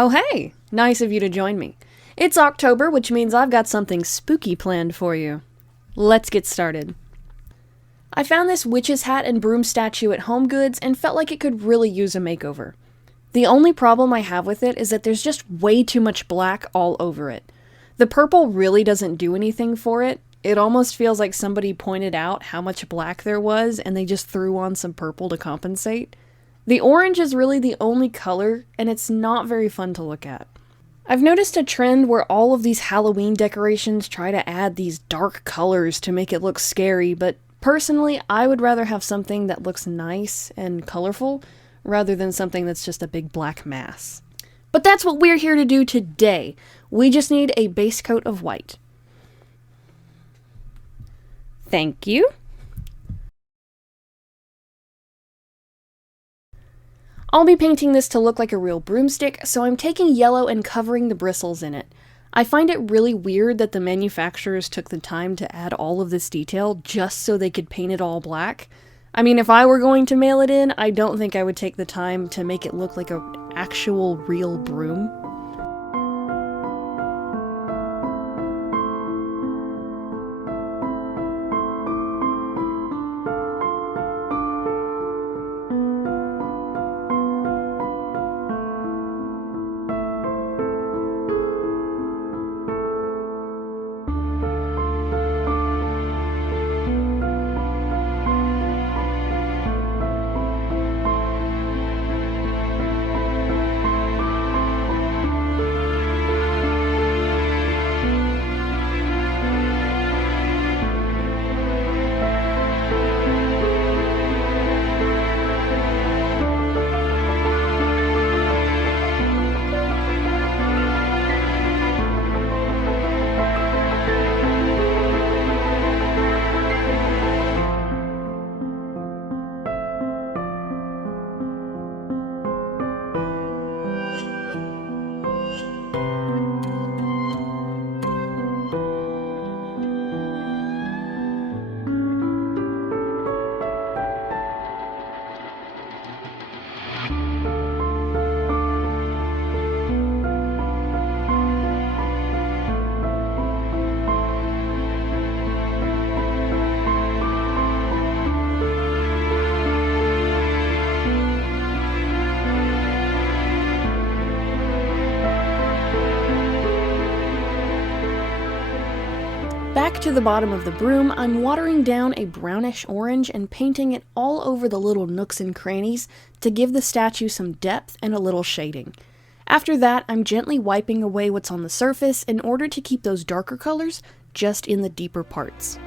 Oh hey, nice of you to join me. It's October, which means I've got something spooky planned for you. Let's get started. I found this witch's hat and broom statue at HomeGoods and felt like it could really use a makeover. The only problem I have with it is that there's just way too much black all over it. The purple really doesn't do anything for it. It almost feels like somebody pointed out how much black there was and they just threw on some purple to compensate. The orange is really the only color, and it's not very fun to look at. I've noticed a trend where all of these Halloween decorations try to add these dark colors to make it look scary, but personally, I would rather have something that looks nice and colorful rather than something that's just a big black mass. But that's what we're here to do today. We just need a base coat of white. Thank you. I'll be painting this to look like a real broomstick, so I'm taking yellow and covering the bristles in it. I find it really weird that the manufacturers took the time to add all of this detail just so they could paint it all black. I mean, if I were going to mail it in, I don't think I would take the time to make it look like an actual real broom. Back to the bottom of the broom, I'm watering down a brownish orange and painting it all over the little nooks and crannies to give the statue some depth and a little shading. After that, I'm gently wiping away what's on the surface in order to keep those darker colors just in the deeper parts.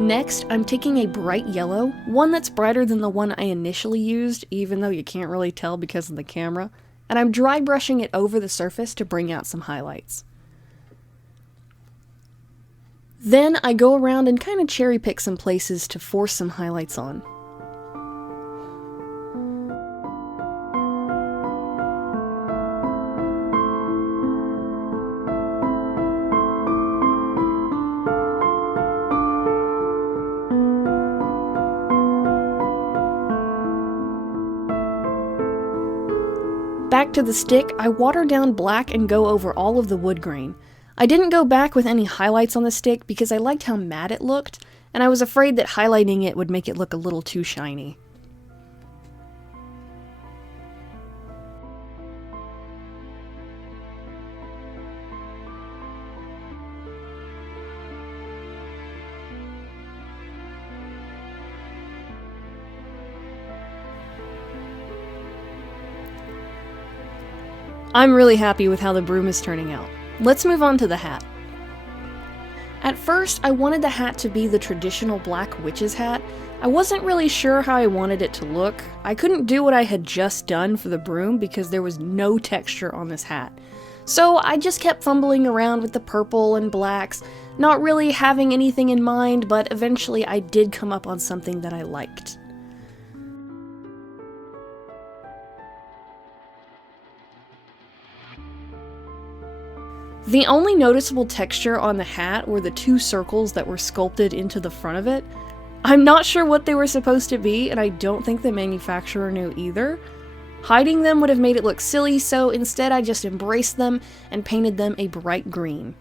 Next, I'm taking a bright yellow, one that's brighter than the one I initially used, even though you can't really tell because of the camera, and I'm dry brushing it over the surface to bring out some highlights. Then I go around and kind of cherry pick some places to force some highlights on. Back to the stick, I water down black and go over all of the wood grain. I didn't go back with any highlights on the stick because I liked how matte it looked, and I was afraid that highlighting it would make it look a little too shiny. I'm really happy with how the broom is turning out. Let's move on to the hat. At first, I wanted the hat to be the traditional black witch's hat. I wasn't really sure how I wanted it to look. I couldn't do what I had just done for the broom because there was no texture on this hat. So I just kept fumbling around with the purple and blacks, not really having anything in mind, but eventually I did come up on something that I liked. The only noticeable texture on the hat were the 2 circles that were sculpted into the front of it. I'm not sure what they were supposed to be, and I don't think the manufacturer knew either. Hiding them would have made it look silly, so instead I just embraced them and painted them a bright green.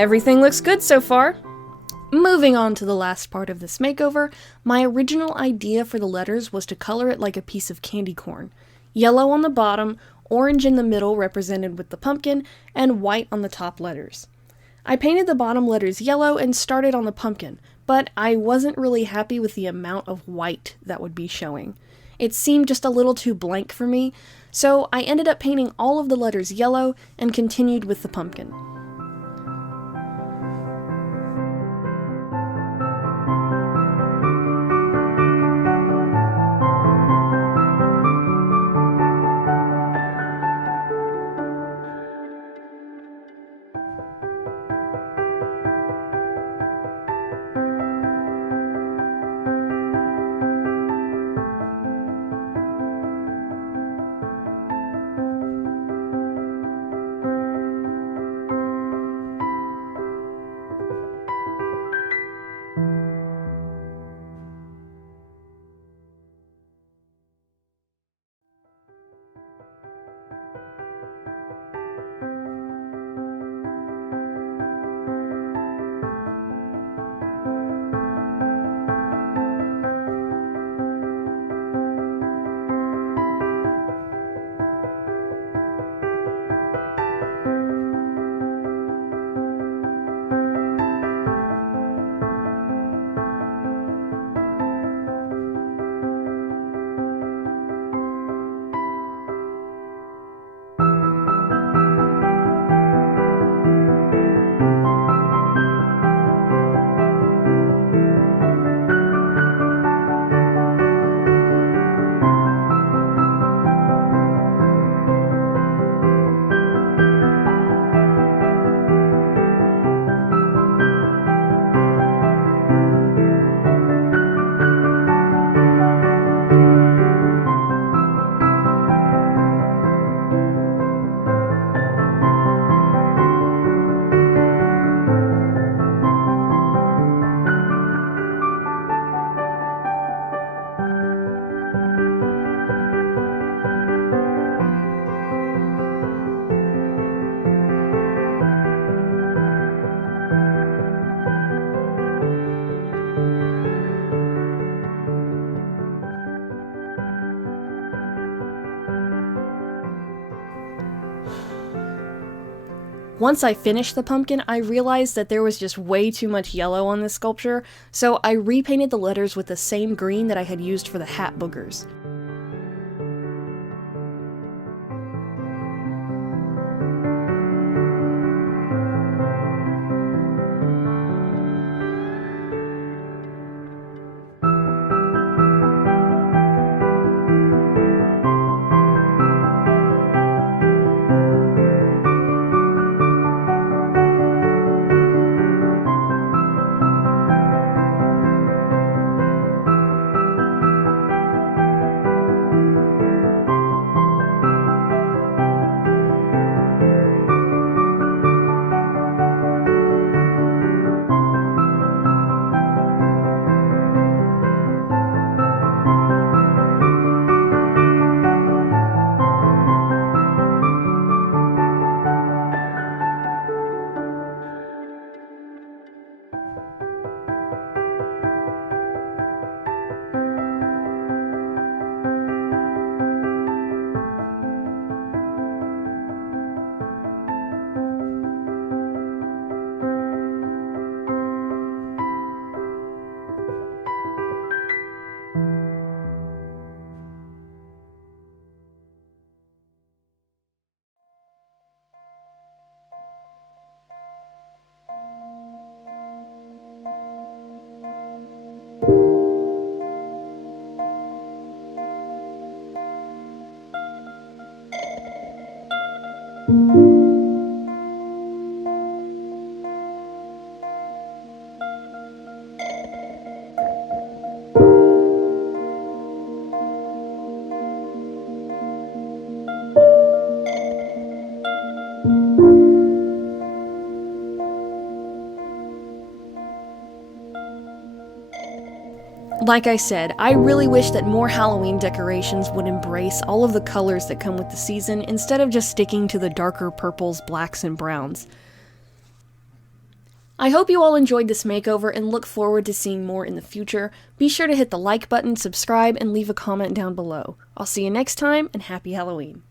Everything looks good so far. Moving on to the last part of this makeover, my original idea for the letters was to color it like a piece of candy corn. Yellow on the bottom, orange in the middle represented with the pumpkin, and white on the top letters. I painted the bottom letters yellow and started on the pumpkin, but I wasn't really happy with the amount of white that would be showing. It seemed just a little too blank for me, so I ended up painting all of the letters yellow and continued with the pumpkin. Once I finished the pumpkin, I realized that there was just way too much yellow on this sculpture, so I repainted the letters with the same green that I had used for the hat boogers. Like I said, I really wish that more Halloween decorations would embrace all of the colors that come with the season instead of just sticking to the darker purples, blacks, and browns. I hope you all enjoyed this makeover and look forward to seeing more in the future. Be sure to hit the like button, subscribe, and leave a comment down below. I'll see you next time, and happy Halloween.